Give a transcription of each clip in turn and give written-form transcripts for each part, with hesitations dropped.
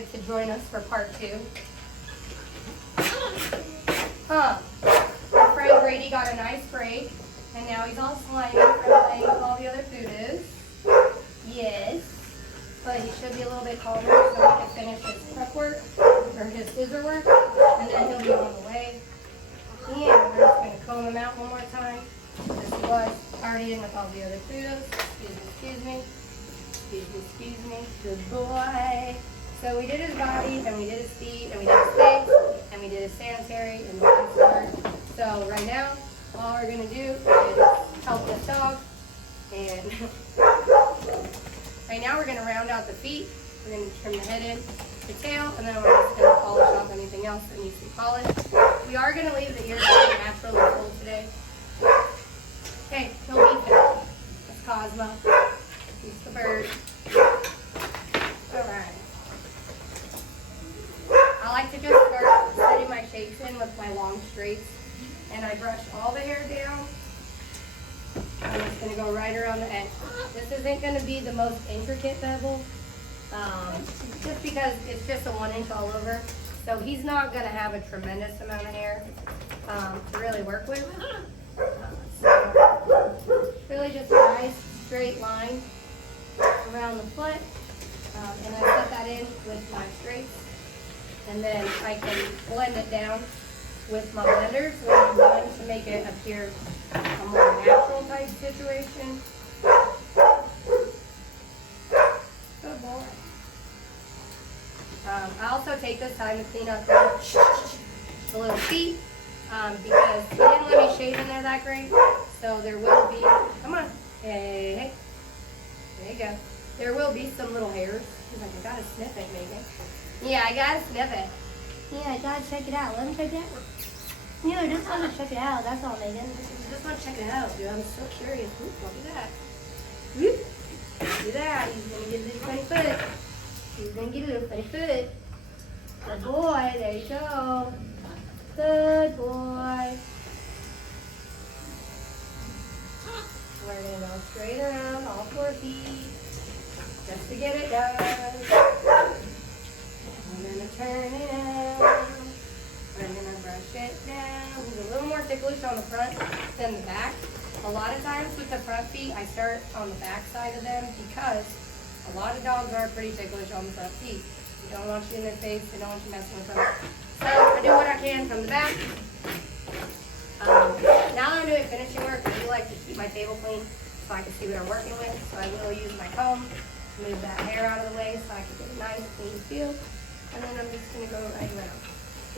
decided to join us for part 2. Our friend Brady got a nice break, and now he's all slimy from playing with all the other Poodles. Yes. But he should be a little bit calmer so he can finish his prep work, or his scissor work, and then he'll be on the way. And we're just going to comb him out one more time. This was already in with all the other Poodles. Excuse me. Good boy. So we did his body, and we did his feet, and we did his face, and we did his sanitary and the start. So right now, all we're going to do is help this dog. And right now we're going to round out the feet. We're going to trim the head in, the tail, and then we're just going to polish off anything else that needs to be polished. We are going to leave the ears naturally full today. Okay, he'll be there. That's Cosmo. He's the bird. Alright. I like to just start setting my shapes in with my long straights. And I brush all the hair down. I'm just going to go right around the edge. This isn't going to be the most intricate bevel. Just because it's just a 1 inch all over. So he's not going to have a tremendous amount of hair to really work with. So really just a nice straight line around the foot. And I set that in with my straights. And then I can blend it down with my blenders when I'm done to make it appear a more natural type situation. Good boy. I also take this time to clean up the little feet because he didn't let me shave in there that great. So there will be, come on, hey, there you go. There will be some little hairs. He's like, I gotta sniff it, Megan. Yeah, I gotta sniff it. Yeah, I gotta check it out. Let me check it out. Yeah, I just want to check it out. That's all, Megan. Just want to check it out, dude. I'm so curious. Oop, don't do that. Whoop. Do that. He's gonna get a little funny foot. He's gonna get a little funny foot. Good boy. There you go. Good boy. We're gonna go straight around all 4 feet just to get it done. I'm gonna turn it out. I'm gonna brush it down. He's a little more ticklish on the front than the back. A lot of times with the front feet, I start on the back side of them because a lot of dogs are pretty ticklish on the front feet. They don't want you in their face. They don't want you messing with them. So I do what I can from the back. Now that I'm doing finishing work, I do like to keep my table clean so I can see what I'm working with. So I will use my comb to move that hair out of the way so I can get a nice clean feel. And then I'm just gonna go right around.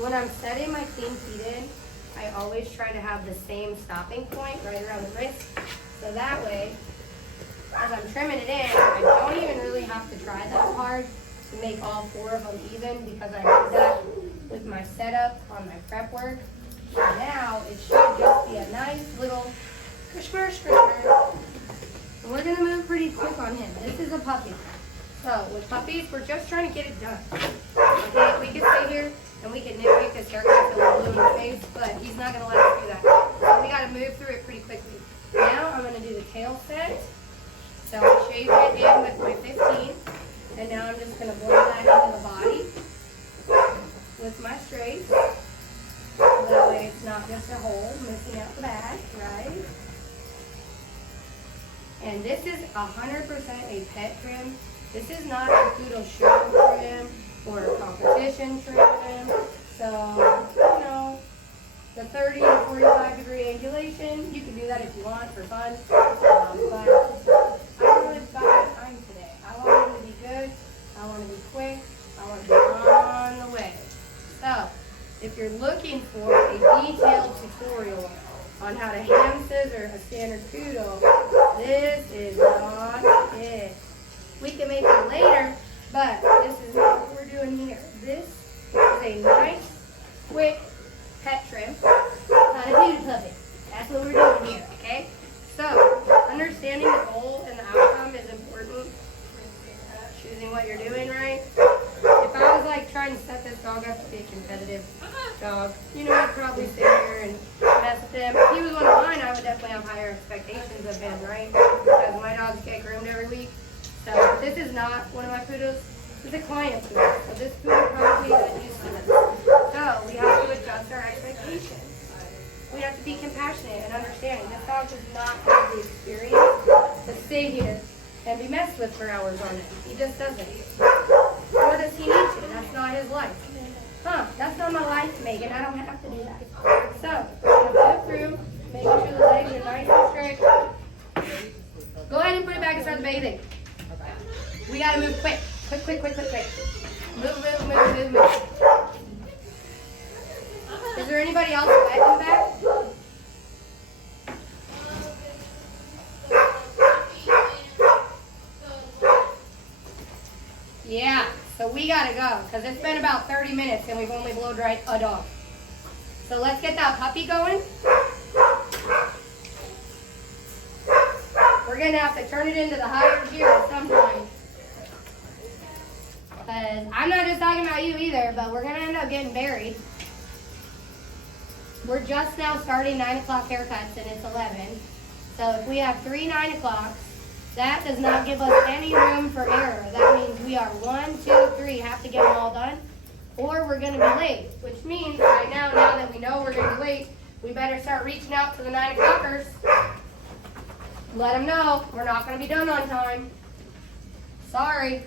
When I'm setting my clean feet in, I always try to have the same stopping point right around the wrist. So that way, as I'm trimming it in, I don't even really have to try that hard to make all 4 of them even because I did that with my setup on my prep work. And now it should just be a nice little squish. And we're gonna move pretty quick on him. This is a puppy. So with puppies, we're just trying to get it done. Okay, we can stay here and we can nitpick this haircut till we're blue in the face, but he's not going to let us do that. So we got to move through it pretty quickly. Now I'm going to do the tail set. So I shaved it in with my 15, and now I'm just going to blend that into the body with my straight. So that way it's not just a hole missing out the back, right? And this is 100% a pet trim. This is not a Poodle show trim or a competition trim. So, you know, the 30 to 45 degree angulation, you can do that if you want for fun. But I don't really got time today. I want it to be good. I want to be quick. I want to be on the way. So, if you're looking for a detailed tutorial on how to hand scissor a standard Poodle, this is not it. We can make it later, but this is not what we're doing here. This is a nice, quick pet trim, not a Poodle puppy. That's what we're doing here, okay? So, understanding the goal and the outcome is important. Choosing what you're doing right. If I was like trying to set this dog up to be a competitive dog, you know, I'd probably sit here and mess with him. If he was one of mine, I would definitely have higher expectations of him, right? Because my dogs get groomed every week. So this is not one of my Poodles. It's a client food, so this food probably isn't used to this. So we have to adjust our expectations. We have to be compassionate and understanding. This dog does not have the experience to stay here and be messed with for hours on end. He just doesn't. Nor does he need to. That's not his life. That's not my life, Megan. I don't have to do that. So, we're going to go through, making sure the legs are nice and straight. Go ahead and put it back and start the bathing. We got to move quick. Quick. Move. Is there anybody else wet in the back? Yeah, so we gotta go because it's been about 30 minutes and we've only blow dried a dog. So let's get that puppy going. We're gonna have to turn it into the higher gear at some point. Because I'm not just talking about you either, but we're gonna end up getting buried. We're just now starting 9 o'clock haircuts and it's 11. So if we have 3 9 o'clocks, that does not give us any room for error. That means we are 1, 2, 3, have to get them all done, or we're going to be late. Which means right now that we know we're going to be late, we better start reaching out to the 9 o'clockers. Let them know we're not going to be done on time. Sorry.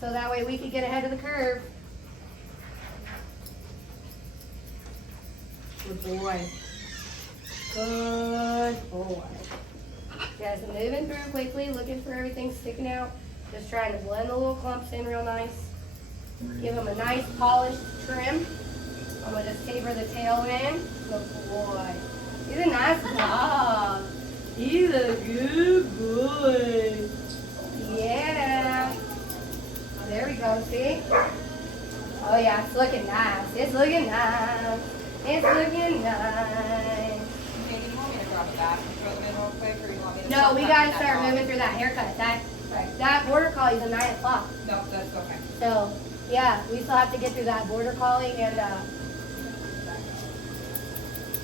So that way we can get ahead of the curve. Good boy. Good boy. Just moving through quickly, looking for everything sticking out. Just trying to blend the little clumps in real nice. Give them a nice polished trim. I'm going to just taper the tail in. Good boy. He's a nice dog. He's a good boy. Yeah. There we go, see? Oh yeah, it's looking nice. It's looking nice. It's looking nice. No, we gotta start moving through that haircut. That border collie is at 9 o'clock. No, that's okay. So, yeah, we still have to get through that border collie and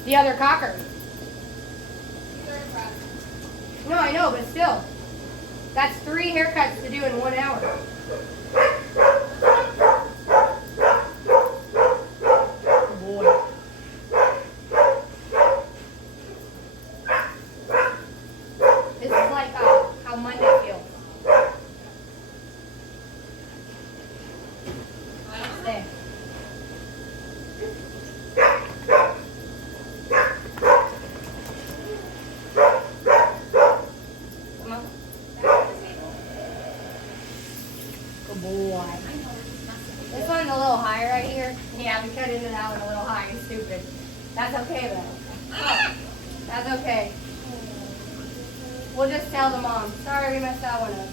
the other cocker. No, I know, but still. That's 3 haircuts to do in 1 hour. This one's a little high right here. Yeah, we cut into that one a little high and stupid. That's okay though. Oh, that's okay. We'll just tell the mom. Sorry, we messed that one up.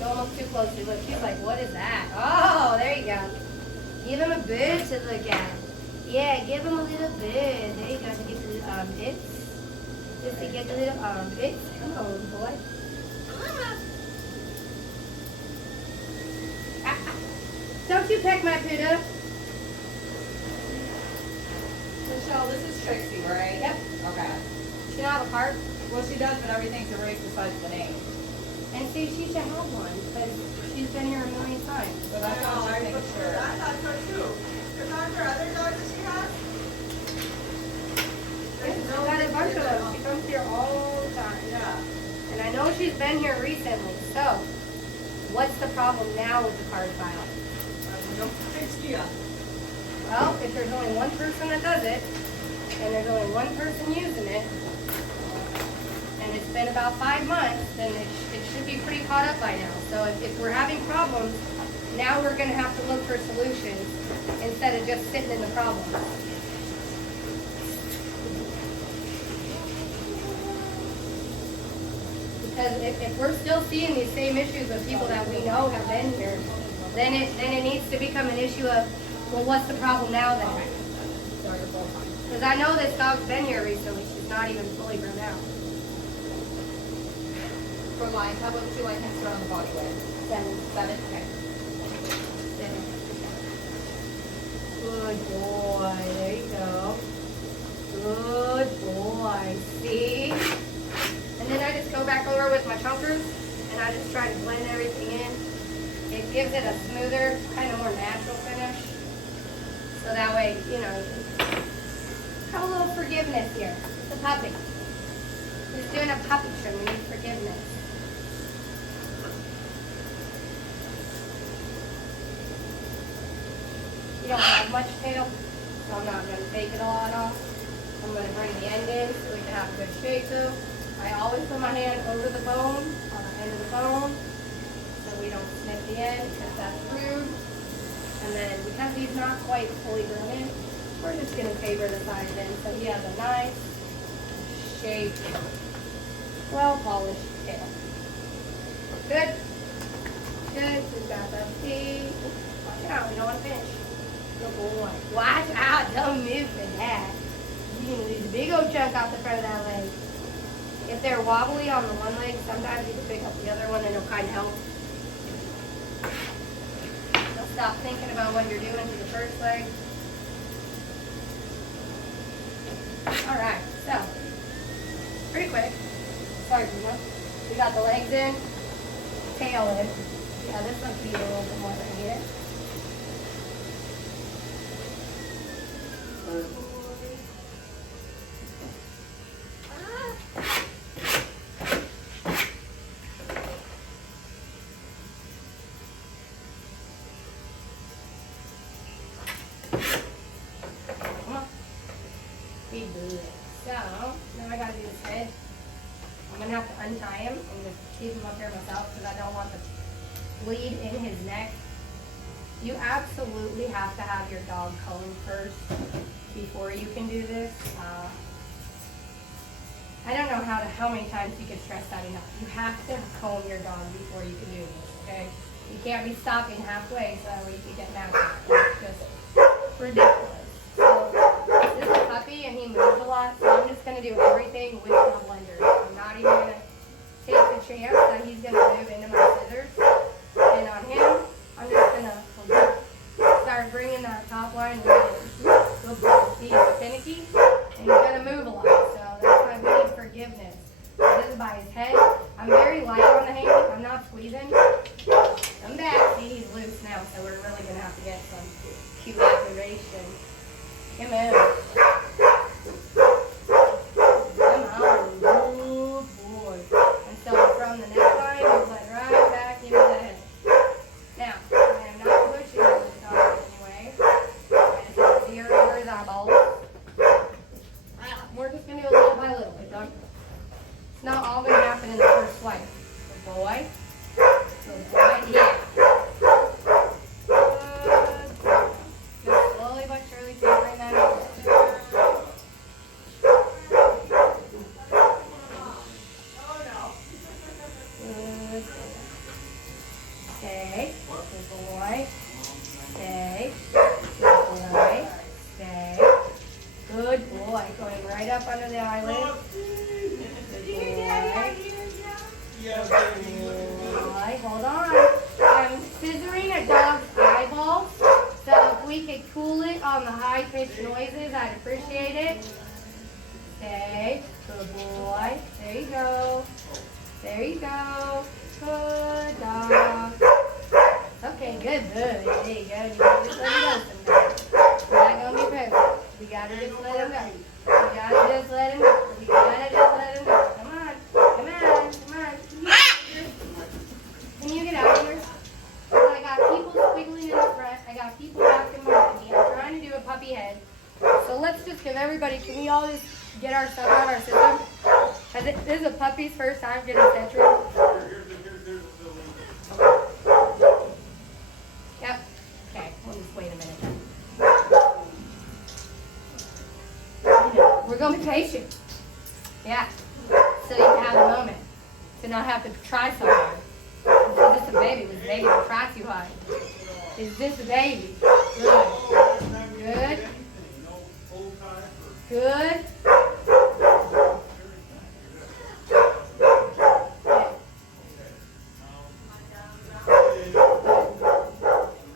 Don't look too closely. Look, she's like, what is that? Oh, there you go. Give him a bird to look at. Yeah, give him a little bird. There you go, to get the little armpits. Just to get the little armpits. Come on, boy. Don't you peck my Poodle. Michelle, this is Trixie, right? Yep. Okay. She don't have a card? Well, she does, but everything's erased besides the name. And see, she should have one, but she's been here a million times. So that's all I'm making sure. I thought so too. Because aren't there other dogs that she has? She's got a bunch of them. She comes here all the time. Yeah. And I know she's been here recently, so what's the problem now with the card file? No idea. Well, if there's only one person that does it, and there's only one person using it, and it's been about 5 months, then it should be pretty caught up by now. So if we're having problems, now we're going to have to look for solutions instead of just sitting in the problem. Because if we're still seeing these same issues with people that we know have been here, then it needs to become an issue of, well, what's the problem now then? Because I know this dog's been here recently. She's not even fully grown out. For lines, how about you like him to on the body weight? 7. 7? Okay. 7. Good boy. There you go. Good boy. See? And then I just go back over with my chunkers and I just try to blend everything in. It gives it a smoother, kind of more natural finish. So that way, you know, you can have a little forgiveness here. It's a puppy. He's doing a puppy trim. We need forgiveness. You don't have much tail, so I'm not going to take it a lot off. I'm going to bring the end in so we can have a good shake through. I always put my hand over the bone, on the end of the bone, so we don't snip the end because that's rude. And then because he's not quite fully grown in, we're just going to favor the sides in so he has a nice, shaped, well-polished tail. Good? Good. We've got the feet. Watch out, we don't want to pinch. Good boy. Watch out, don't move the dad. You can lose a big old chunk off the front of that leg. If they're wobbly on the one leg, sometimes you can pick up the other one and it'll kind of help. You'll stop thinking about what you're doing to the first leg. Alright, so, pretty quick. Sorry, Bruno. We got the legs in, tail in. Yeah, this must be a little bit more than I need it. So, now I gotta do his head. I'm gonna have to untie him and just keep him up here myself because I don't want the bleed in his neck. You absolutely have to have your dog combed first before you can do this. I don't know how many times you can stress that enough. You have to comb your dog before you can do this, okay? You can't be stopping halfway so that way you can get mad at it. It's just ridiculous. So, this is a puppy and he moves a lot, so I'm just going to do everything with the blender. I'm not even going to take the chance that he's going to move into my scissors. And on him, I'm just going to start bringing that top line in. He's finicky and he's going to move a lot, so that's why we need forgiveness. This is by his head. I'm very light on the hand. I'm not squeezing. Come back. See, he's loose now, so we're really going to have to get some cute activation. Come on. Come on. Good boy. And so from the neck line, you blend right back into the head. Now, I am not pushing this dog anyway. I just have to veer over his eyeballs. We're just going to do a little by little, okay, dog? It's not all going to happen in the first swipe. Good boy. Good boy. Yeah. Just slowly but surely figuring that out. Good. Stay. Good boy. Stay. Good boy. Stay. Good boy. Going right up under the eyelid. Good boy. Boy, hold on. I'm scissoring a dog's eyeball, so if we could cool it on the high-pitched noises, I'd appreciate it. Stay. Good boy. There you go. There you go. Good dog. Okay, good. There you go. You gotta just let him go sometimes. It's not gonna be perfect. We gotta just let him go. We gotta just let him go. We gotta just let him go. Come on. Come on. Come on. Can you get out of here? I got people squiggling in the front. I got people back and forth with me. I'm trying to do a puppy head. So let's just give everybody, can we all just get our stuff out of our system? This is a puppy's first time getting central. Yep. Okay, we'll just wait a minute then. We're going to be patient. Yeah. So you can have a moment. To not have to try so hard. Is this a baby? Was the baby to try too hard? Is this a baby? Good. Good. Good.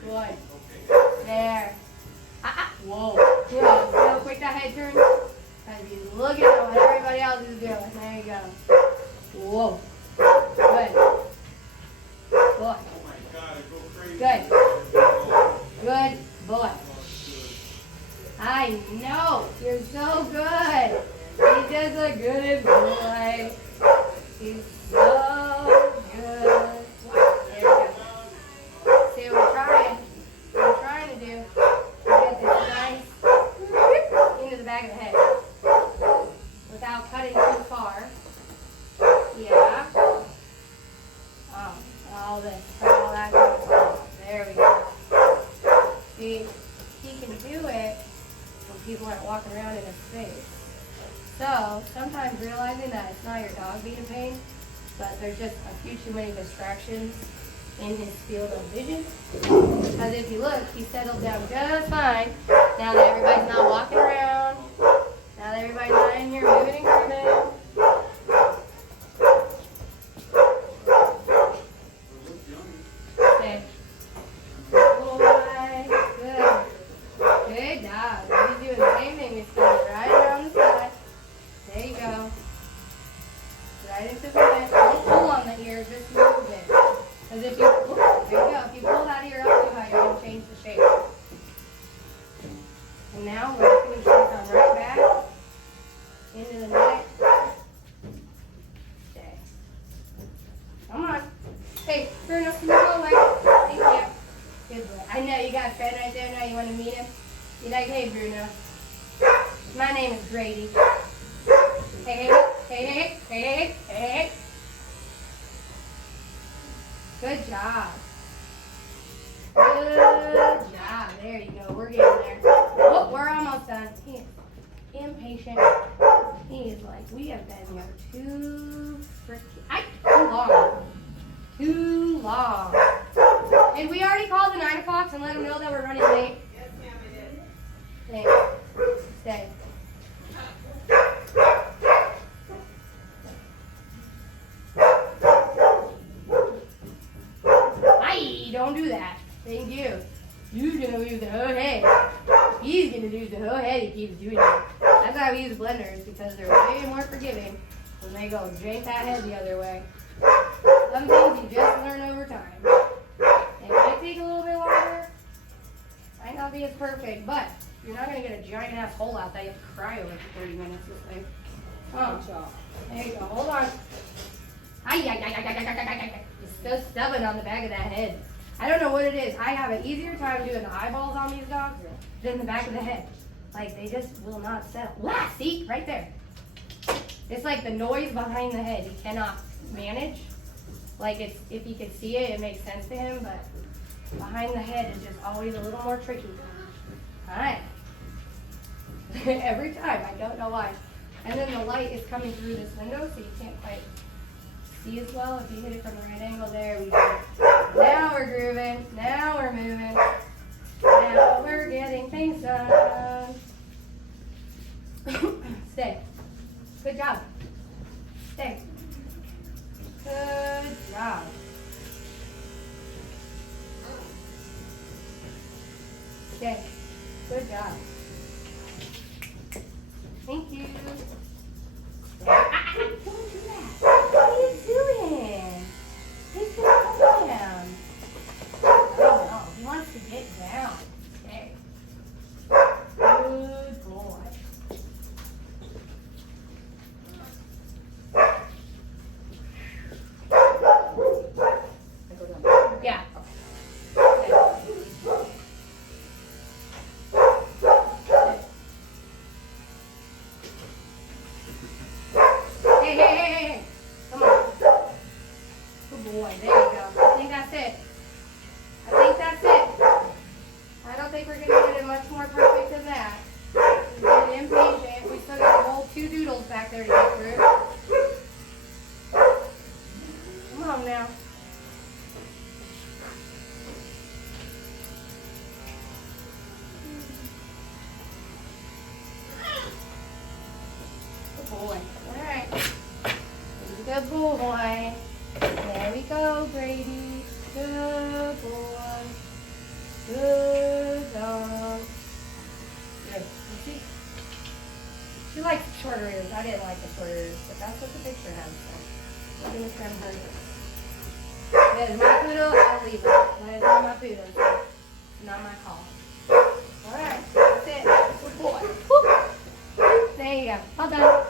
Good. There. Whoa. Good. See how quick that head turns? Gotta be looking at what everybody else is doing. There you go. Whoa. Good. it. He's so good. There we go. See what we're trying to do. Get this nice into the back of the head without cutting too far. Yeah. Oh, all this, all that good stuff. There we go. See, he can do it when people aren't walking around in his face. So, sometimes realizing that it's not your dog being a pain, but there's just a few too many distractions in his field of vision. Because if you look, he settled down just fine. Now that everybody's not walking around, now that everybody's not in here moving and grooving. Okay. Boy, good. Good job. He's doing the same thing. We spin it right around the side. There you go. Right into the head. Don't pull on the ear, just move it. Because if you, there you go. If you pull that ear up too high, you're going to change the shape. And now we're just going to come right back into the neck. Okay. Come on. Hey, Bruno, can you go away? Thank you. Good boy. I know you got a friend right there now. You want to meet him? You're like, hey, Bruno. My name is Grady. Hey, hey, hey, hey, hey, hey, hey. Good job. Good job. There you go. We're getting there. Oh, we're almost done. He is impatient. He is like, we have been here too long. Too long. And we already called the 9 o'clock and let them know that we're running late. Yes, ma'am, I did. Thanks. Stay. Aye, don't do that. Thank you. You're gonna lose the whole head. He's gonna lose the whole head. He keeps doing it. That's why we use blenders, because they're way more forgiving when they go jank that head the other way. Some things you just learn over time. It might take a little bit longer. Might not be as perfect, but you're not gonna get a giant ass hole out that you have to cry over for 30 minutes this thing. Oh, there you go. Hold on. It's so stubborn on the back of that head. I don't know what it is. I have an easier time doing the eyeballs on these dogs than the back of the head. Like, they just will not settle. Wow, see? Right there. It's like the noise behind the head. He cannot manage. Like, it's, if he could see it, it makes sense to him, but behind the head is just always a little more tricky. All right. Every time. I don't know why. And then the light is coming through this window, so you can't quite see as well. If you hit it from the right angle, there we go. Now we're grooving. Now we're moving. Now we're getting things done. Stay. Good job. Stay. Good job. Stay. Good job. Thank you. Don't do that. What are you doing? He's gonna fall down. Oh no, he wants to get down. Okay. Good boy. Yeah. Hey. Come on. Good boy. There you go. I think that's it. I don't think we're going to get it much more perfect than that. We're getting impatient. We still got a whole 2 doodles back there to get through. Come on now. Good boy. All right. Good boy. There we go, Grady. Good boy. Good dog. Good. You see? She likes the shorter ears. I didn't like the shorter ears, but that's what the picture has. So I'm going to trim her. That is my poodle. I'll leave it. That is not my poodle. So it's not my call. All right. That's it. Good boy. Woo. There you go. All done.